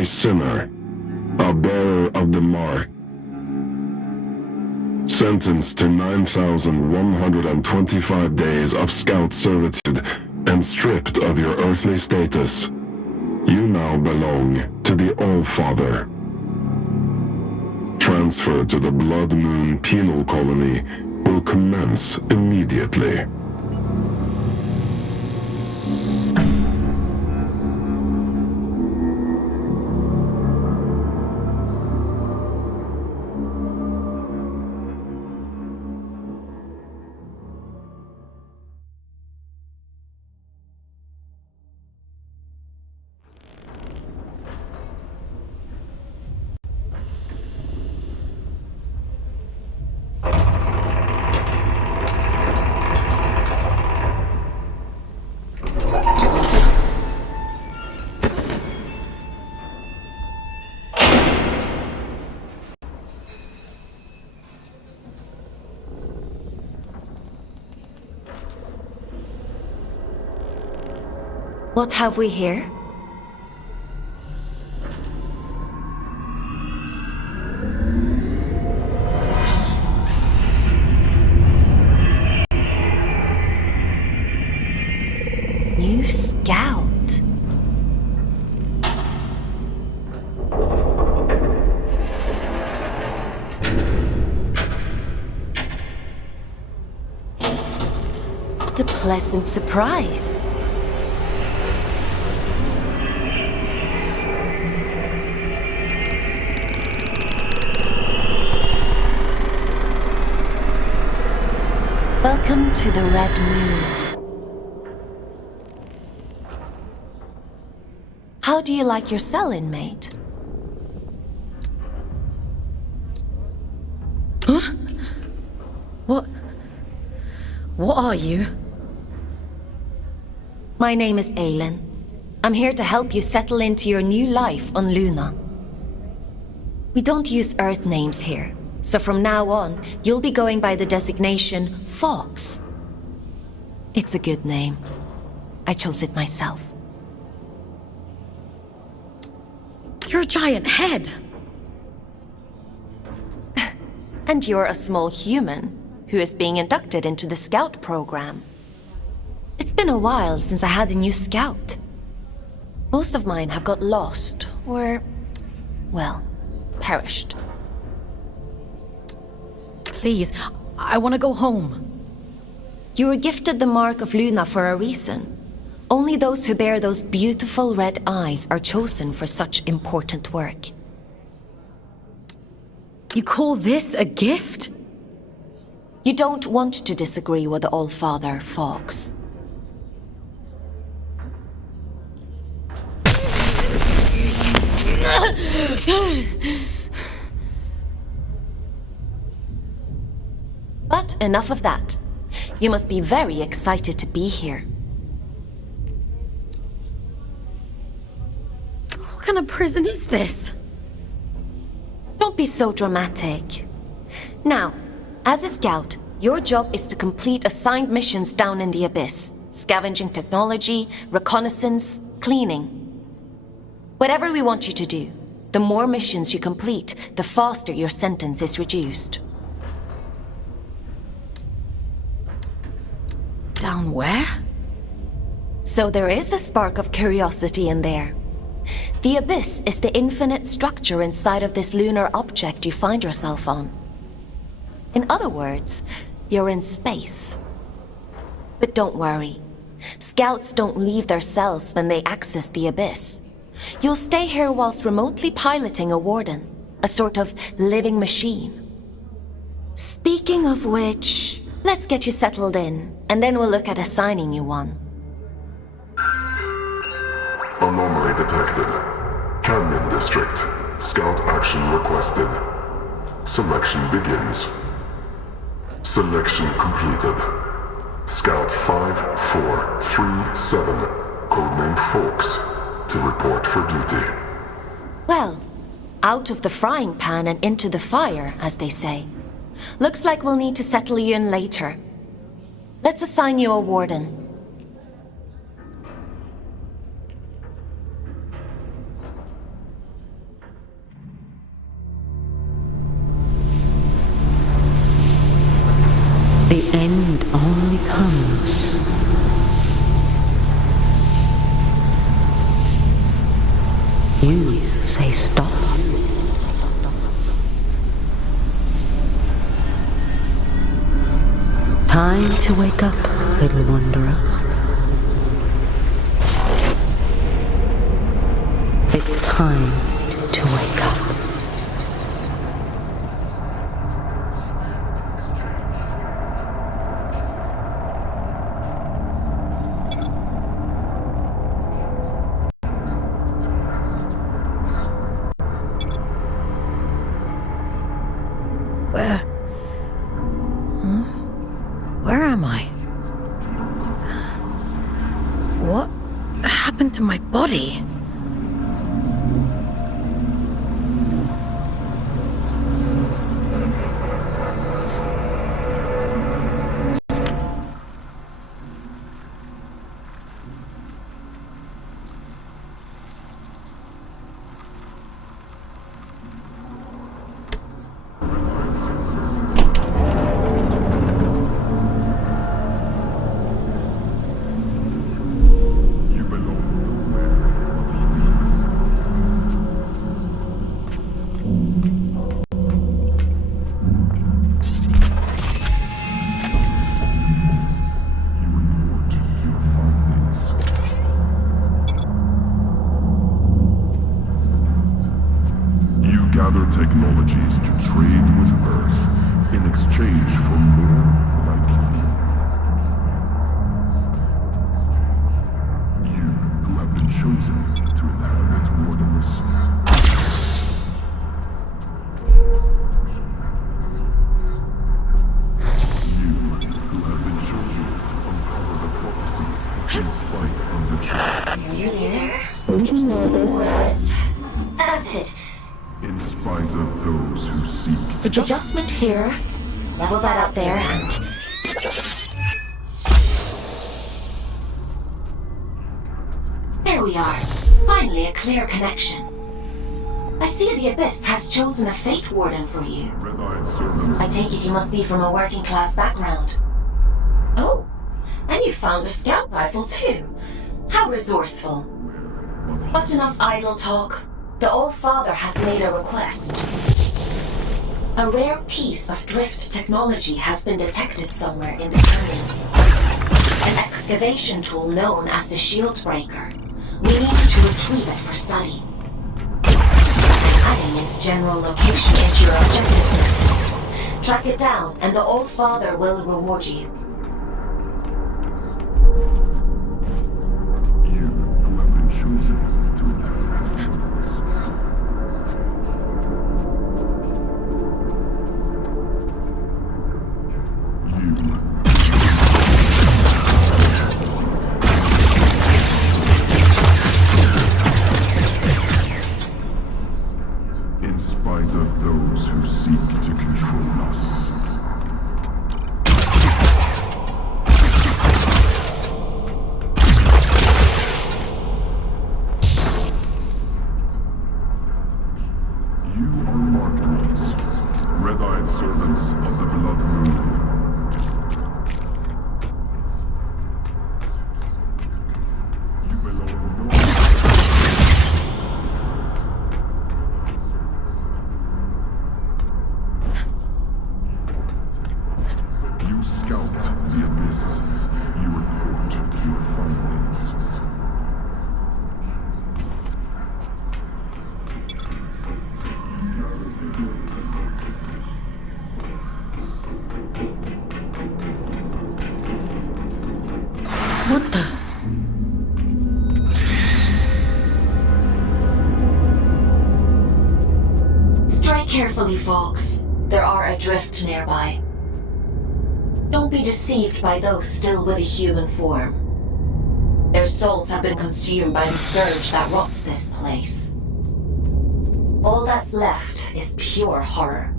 a sinner, a bearer of the mark, sentenced to 9,125 days of scout servitude and stripped of your earthly status. You now belong to the All-Father. Transfer to the Blood Moon Penal Colony will commence immediately. What have we here? New scout. What a pleasant surprise. Welcome to the Red Moon. How do you like your cell, inmate? Huh? What are you? My name is Aylin. I'm here to help you settle into your new life on Luna. We don't use Earth names here. So from now on, you'll be going by the designation Fox. It's a good name. I chose it myself. You're a giant head. And you're a small human who is being inducted into the Scout program. It's been a while since I had a new Scout. Most of mine have got lost or, well, perished. Please, I want to go home. You were gifted the mark of Luna for a reason. Only those who bear those beautiful red eyes are chosen for such important work. You call this a gift? You don't want to disagree with the All-Father, Fox. But enough of that. You must be very excited to be here. What kind of prison is this? Don't be so dramatic. Now, as a scout, your job is to complete assigned missions down in the Abyss. Scavenging technology, reconnaissance, cleaning. Whatever we want you to do, the more missions you complete, the faster your sentence is reduced. Down where? So there is a spark of curiosity in there. The Abyss is the infinite structure inside of this lunar object you find yourself on. In other words, you're in space. But don't worry. Scouts don't leave their cells when they access the Abyss. You'll stay here whilst remotely piloting a warden, a sort of living machine. Speaking of which, let's get you settled in, and then we'll look at assigning you one. Anomaly detected. Canyon District. Scout action requested. Selection begins. Selection completed. Scout 5437, codename Fox, to report for duty. Well, out of the frying pan and into the fire, as they say. Looks like we'll need to settle you in later. Let's assign you a warden. The end only comes. You say stop. Time to wake up, little wanderer. It's time to wake up. Where am I? What happened to my body? Gather technologies to trade with Earth in exchange for more like you. You who have been chosen to inhabit Warden's. You who have been chosen to uncover the prophecies in spite of the truth. Nearly there. Just that's it. In spite of those who seek. Adjustment here. Level that up there and... There we are. Finally a clear connection. I see the Abyss has chosen a Fate Warden for you. Red-eyed servants. I take it you must be from a working class background. Oh, and you found a scout rifle too. How resourceful. But enough idle talk. The All-Father has made a request. A rare piece of drift technology has been detected somewhere in the canyon. An excavation tool known as the Shield Breaker. We need to retrieve it for study. Adding its general location into your objective system. Track it down, and the All-Father will reward you. You who have been chosen to inhabit. In spite of those who seek to control us. You are marked ones, red-eyed servants of the Blood Moon. You belong no. You scout the Abyss. You report your findings. What the? Strike carefully, Fox. There are adrift nearby. Don't be deceived by those still with a human form. Their souls have been consumed by the Scourge that rots this place. All that's left is pure horror.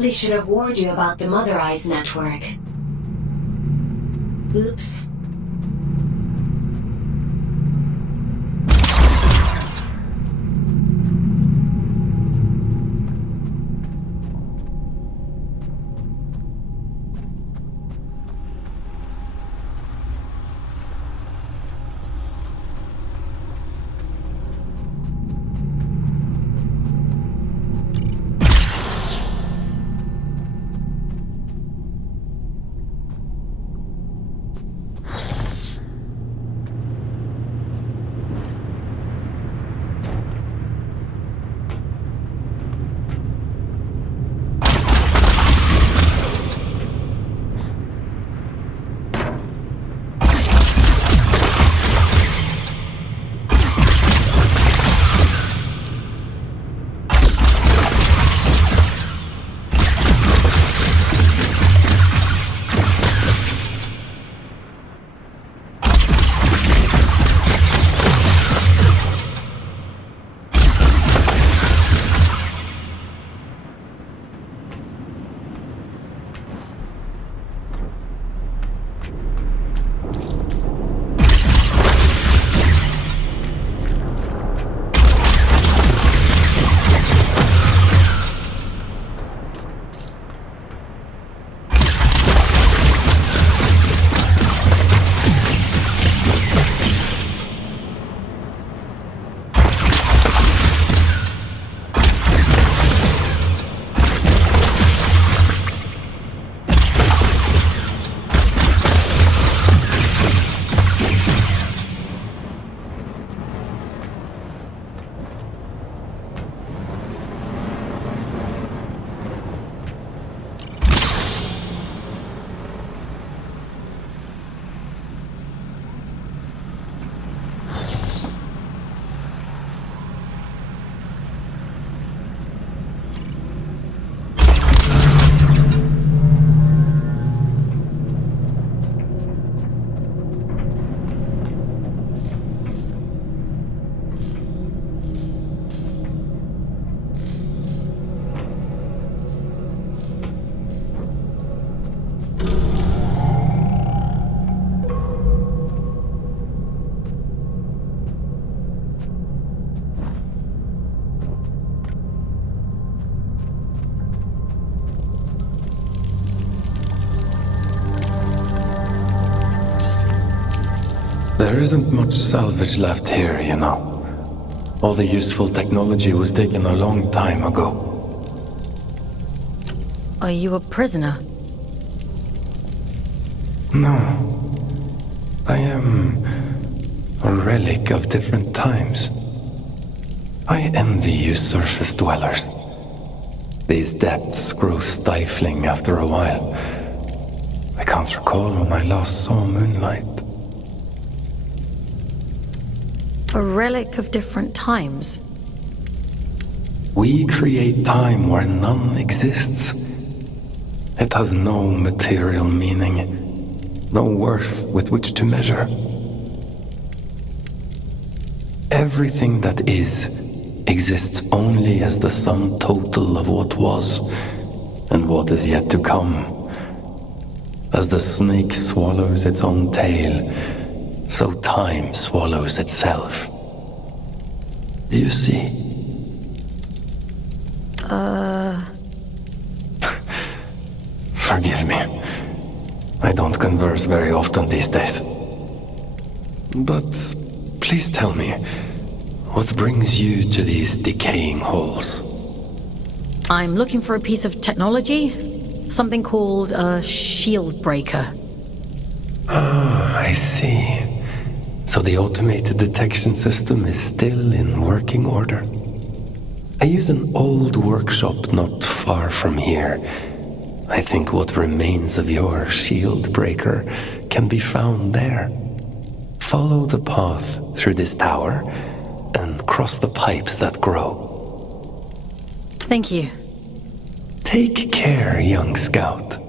probably should have warned you about the Mother Eyes network. Oops. There isn't much salvage left here, you know. All the useful technology was taken a long time ago. Are you a prisoner? No. I am a relic of different times. I envy you surface dwellers. These depths grow stifling after a while. I can't recall when I last saw moonlight. A relic of different times? We create time where none exists. It has no material meaning, no worth with which to measure. Everything that is exists only as the sum total of what was and what is yet to come. As the snake swallows its own tail, so time swallows itself. Do you see? Forgive me. I don't converse very often these days. But please tell me, what brings you to these decaying halls? I'm looking for a piece of technology. Something called a shield breaker. Ah, I see. So the automated detection system is still in working order. I use an old workshop not far from here. I think what remains of your shield breaker can be found there. Follow the path through this tower and cross the pipes that grow. Thank you. Take care, young scout.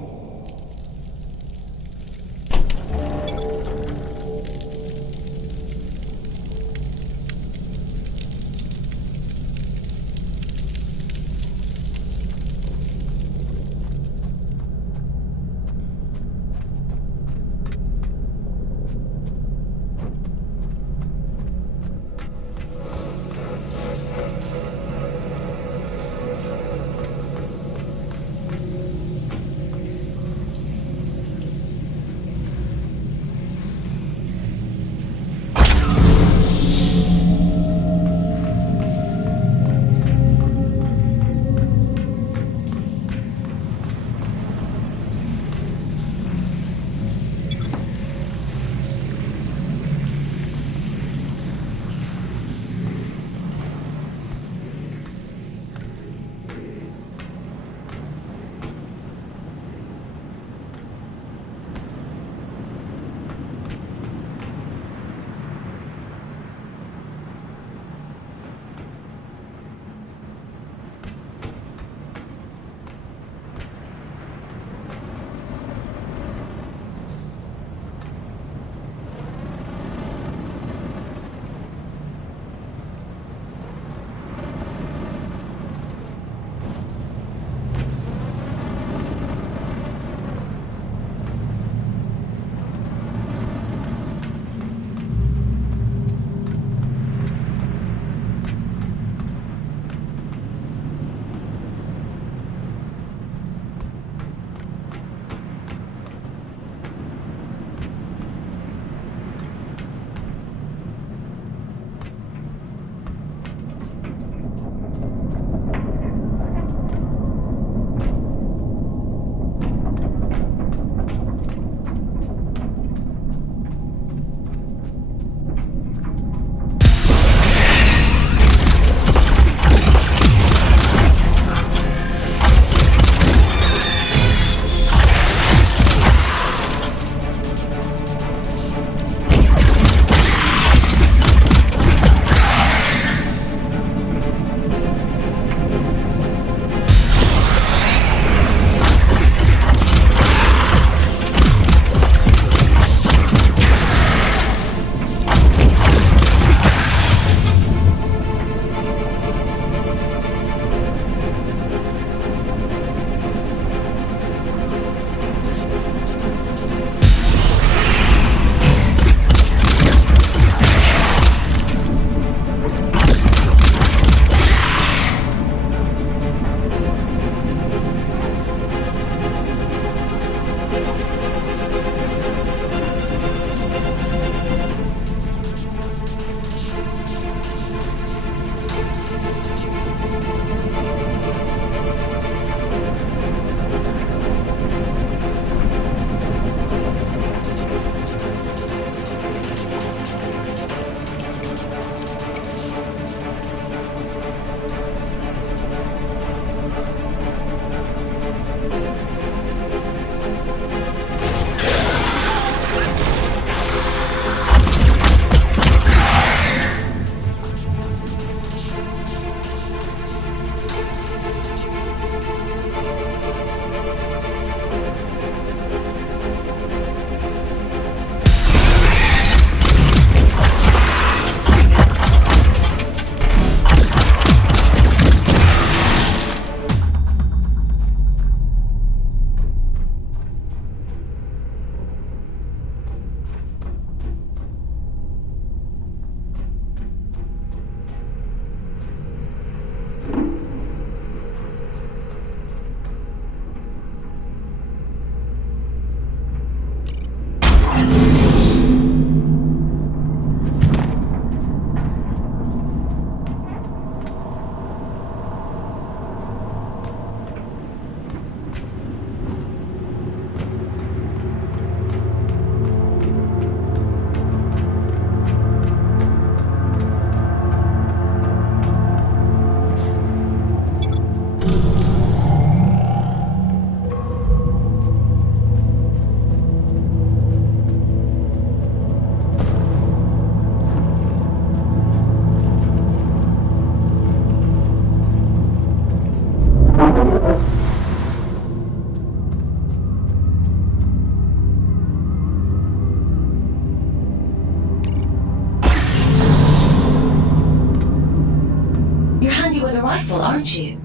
rifle, aren't you?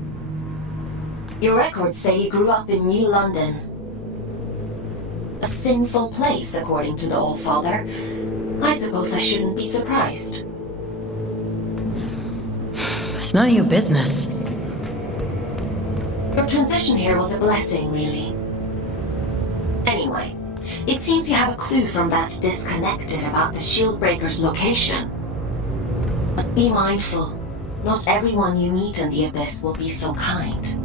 Your records say you grew up in New London. A sinful place, according to the Allfather. I suppose I shouldn't be surprised. It's none of your business. Your transition here was a blessing, really. Anyway, it seems you have a clue from that disconnected about the Shieldbreaker's location. But be mindful, not everyone you meet in the Abyss will be so kind.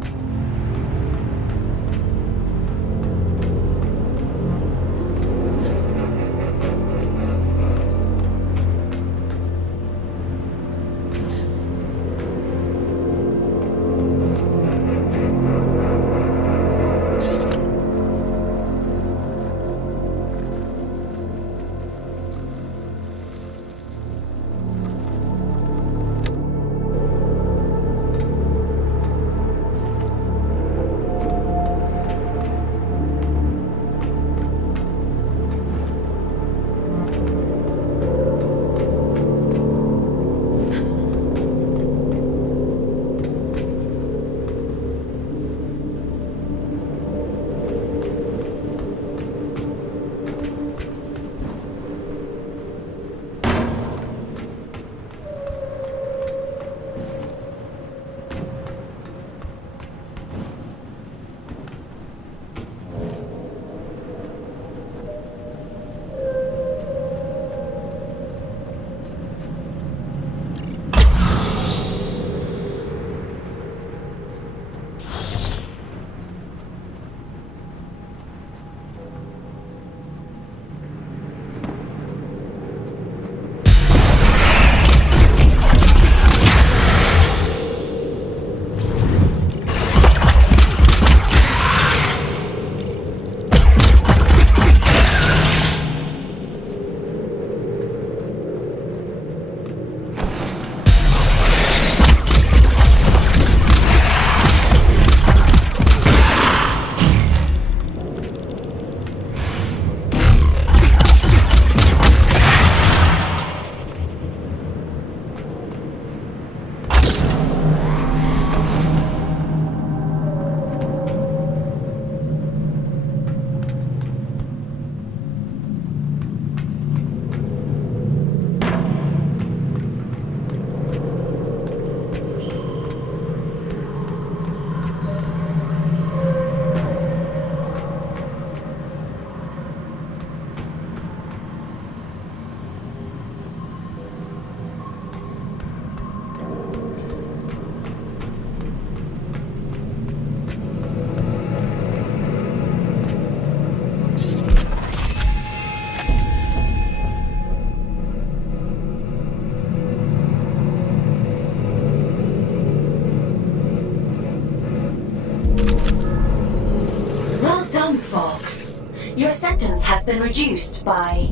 Your sentence has been reduced by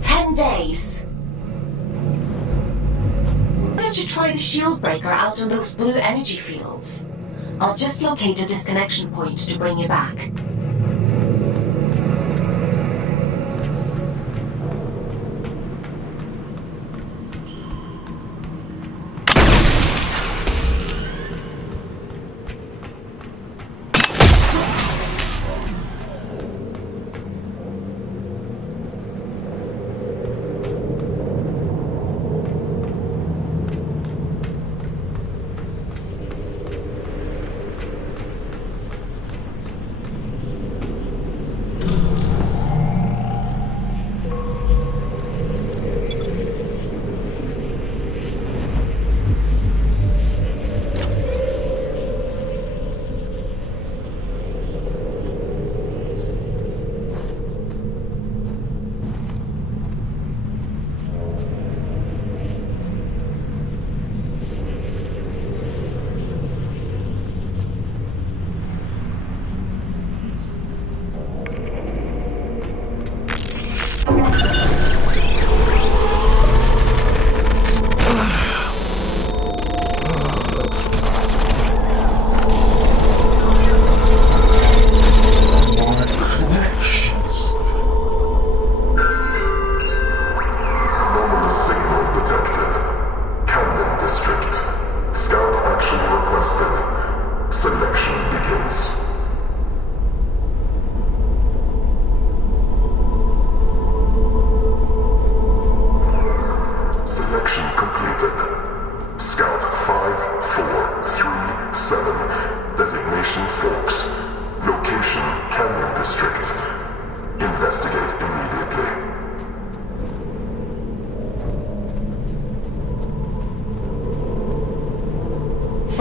10 days. Why don't you try the Shieldbreaker out on those blue energy fields? I'll just locate a disconnection point to bring you back.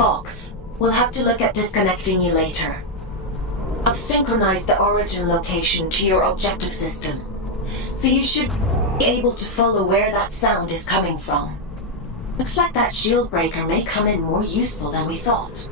Fox, we'll have to look at disconnecting you later. I've synchronized the origin location to your objective system, so you should be able to follow where that sound is coming from. Looks like that shield breaker may come in more useful than we thought.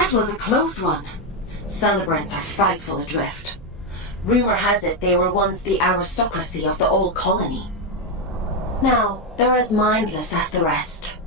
That was a close one. Celebrants are frightful adrift. Rumor has it they were once the aristocracy of the old colony. Now, they're as mindless as the rest.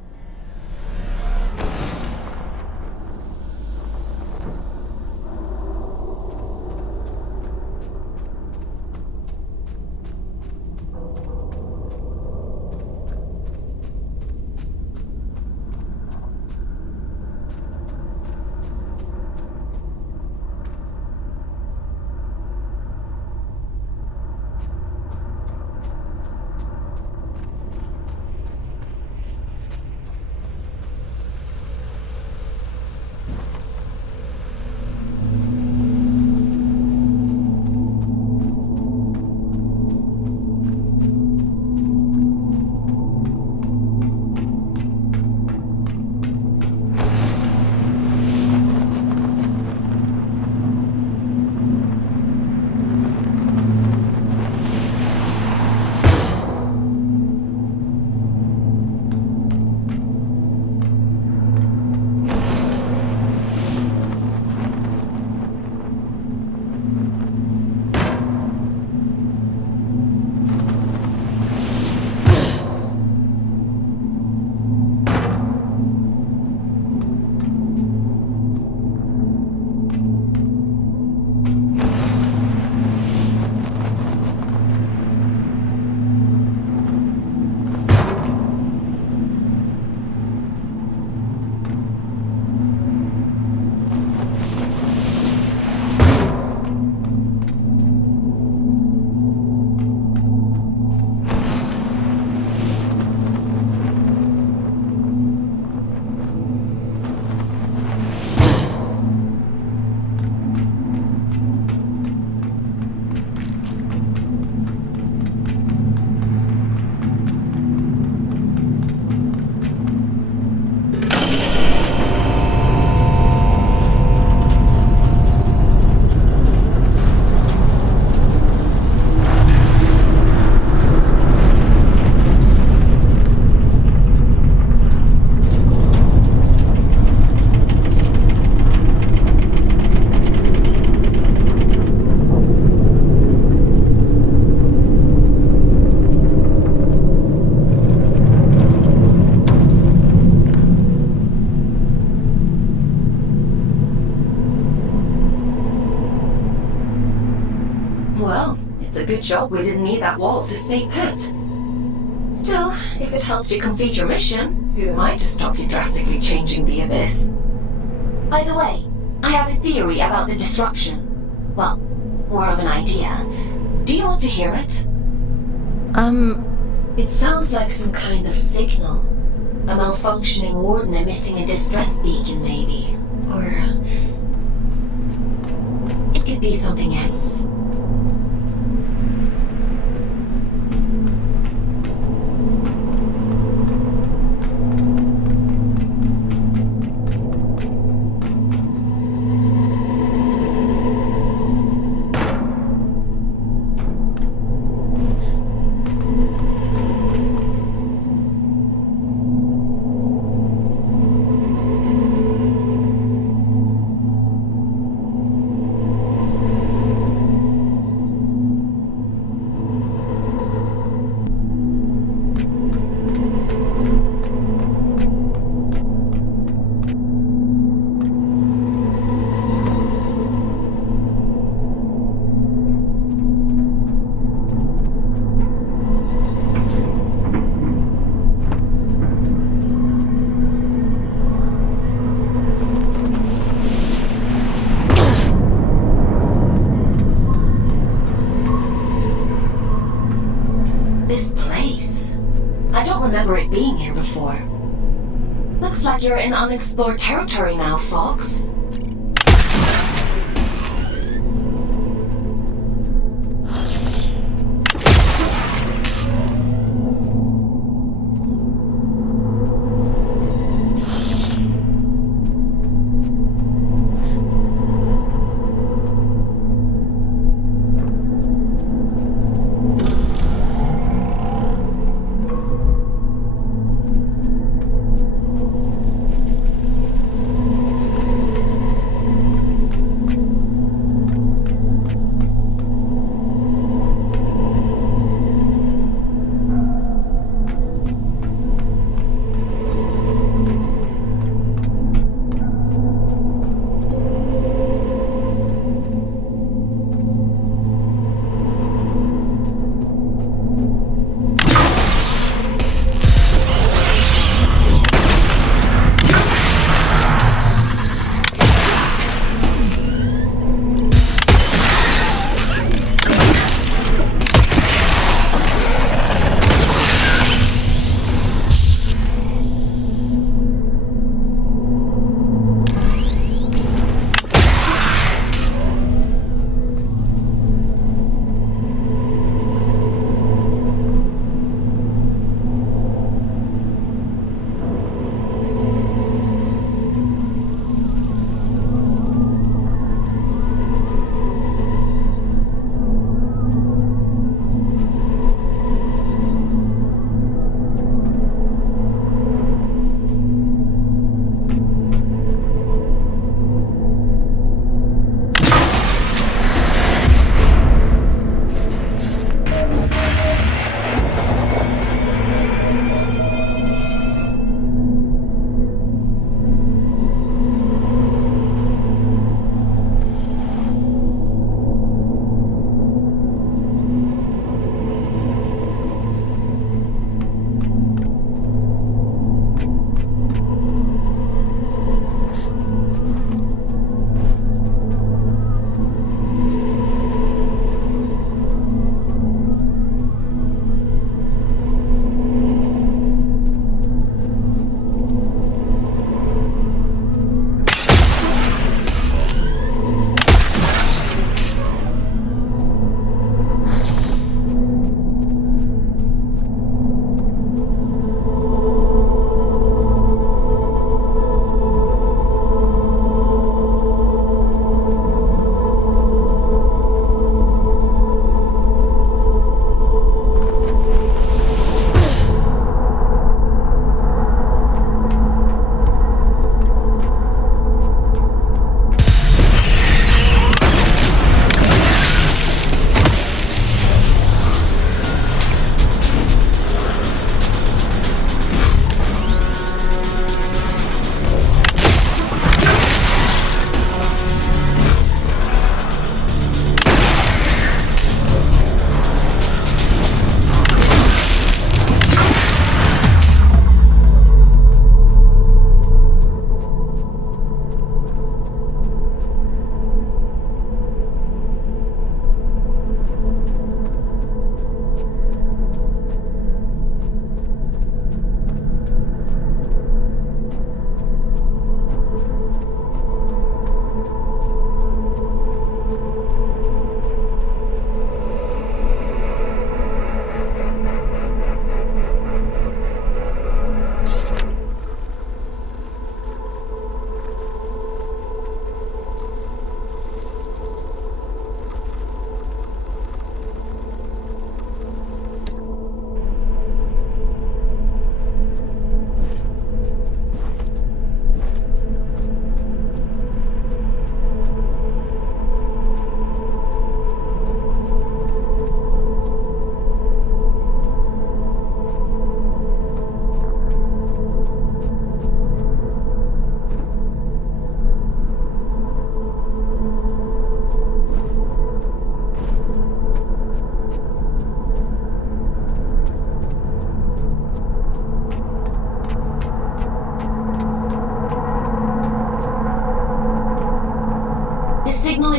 Well, it's a good job we didn't need that wall to stay put. Still, if it helps you complete your mission, who am I to stop you drastically changing the Abyss? By the way, I have a theory about the disruption. Well, more of an idea. Do you want to hear it? It sounds like some kind of signal. A malfunctioning warden emitting a distress beacon, maybe. Or... it could be something else. This place. I don't remember it being here before. Looks like you're in unexplored territory now, Fox.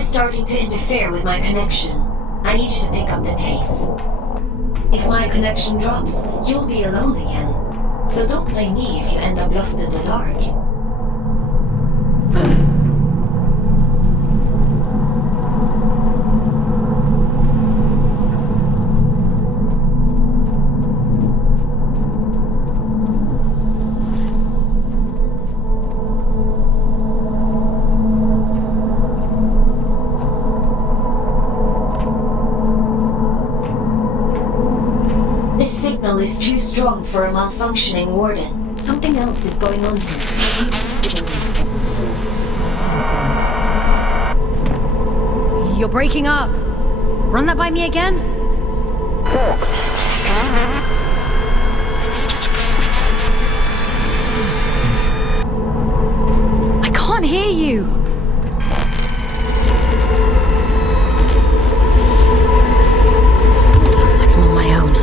is starting to interfere with my connection. I need you to pick up the pace. If my connection drops, you'll be alone again. So don't blame me if you end up lost in the dark. Is too strong for a malfunctioning warden. Something else is going on here. You're breaking up. Run that by me again? I can't hear you. Looks like I'm on my own.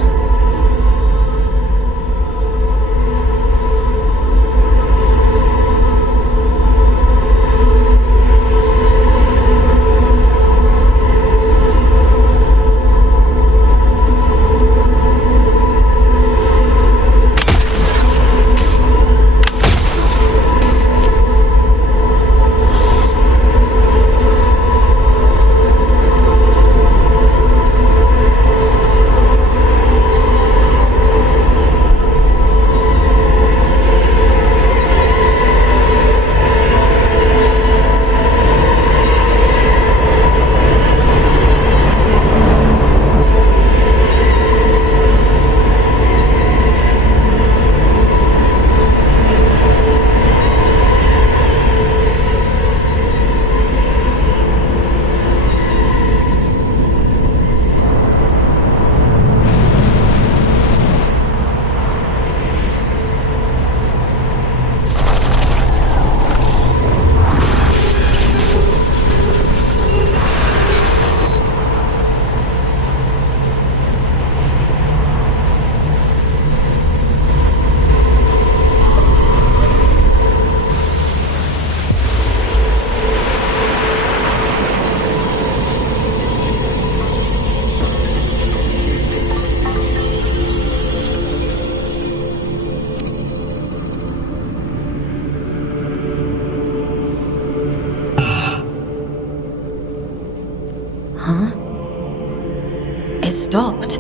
It stopped.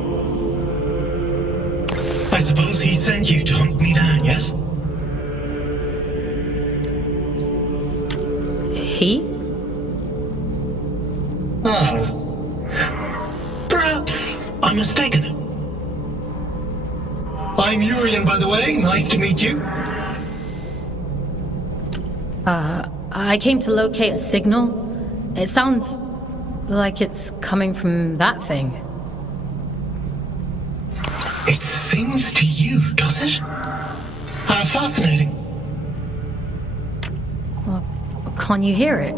I suppose he sent you to hunt me down, yes? He? Ah. Perhaps I'm mistaken. I'm Urian, by the way. Nice to meet you. I came to locate a signal. It sounds like it's coming from that thing. It sings to you, does it? How fascinating. Well, can't you hear it?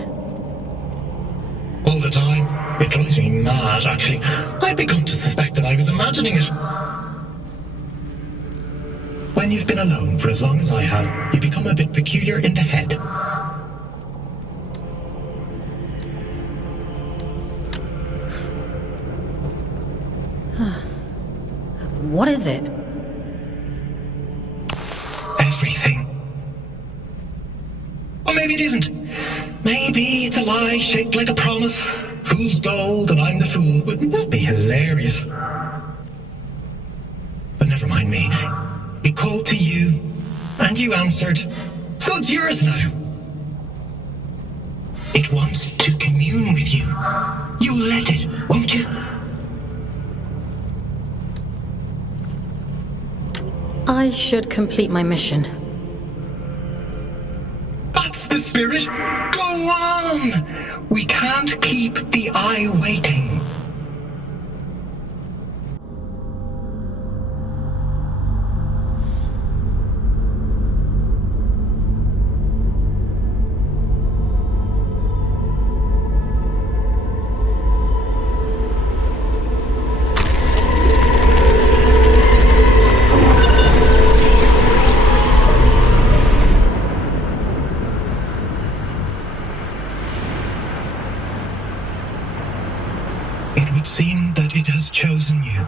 All the time. It drives me mad, actually. I'd begun to suspect that I was imagining it. When you've been alone for as long as I have, you become a bit peculiar in the head. What is it? Everything. Or maybe it isn't. Maybe it's a lie shaped like a promise. Fool's gold and I'm the fool. Wouldn't that be hilarious? But never mind me. It called to you, and you answered. So it's yours now. It wants to commune with you. You let it, won't you? I should complete my mission. That's the spirit. Go on. We can't keep the eye waiting. It would seem that it has chosen you.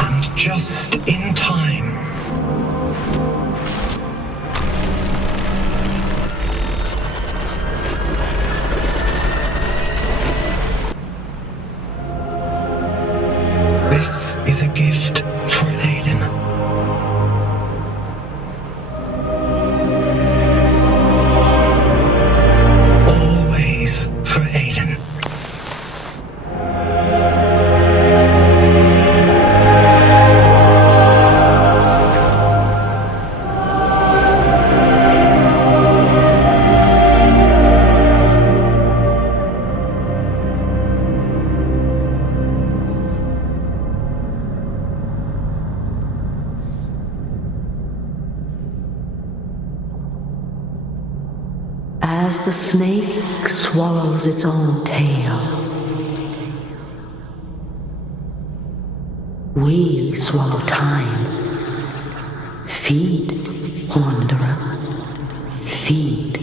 And just in time. This is a gift for Aylin. Always for Aylin. As the snake swallows its own tail, we swallow time. Feed, wanderer, feed.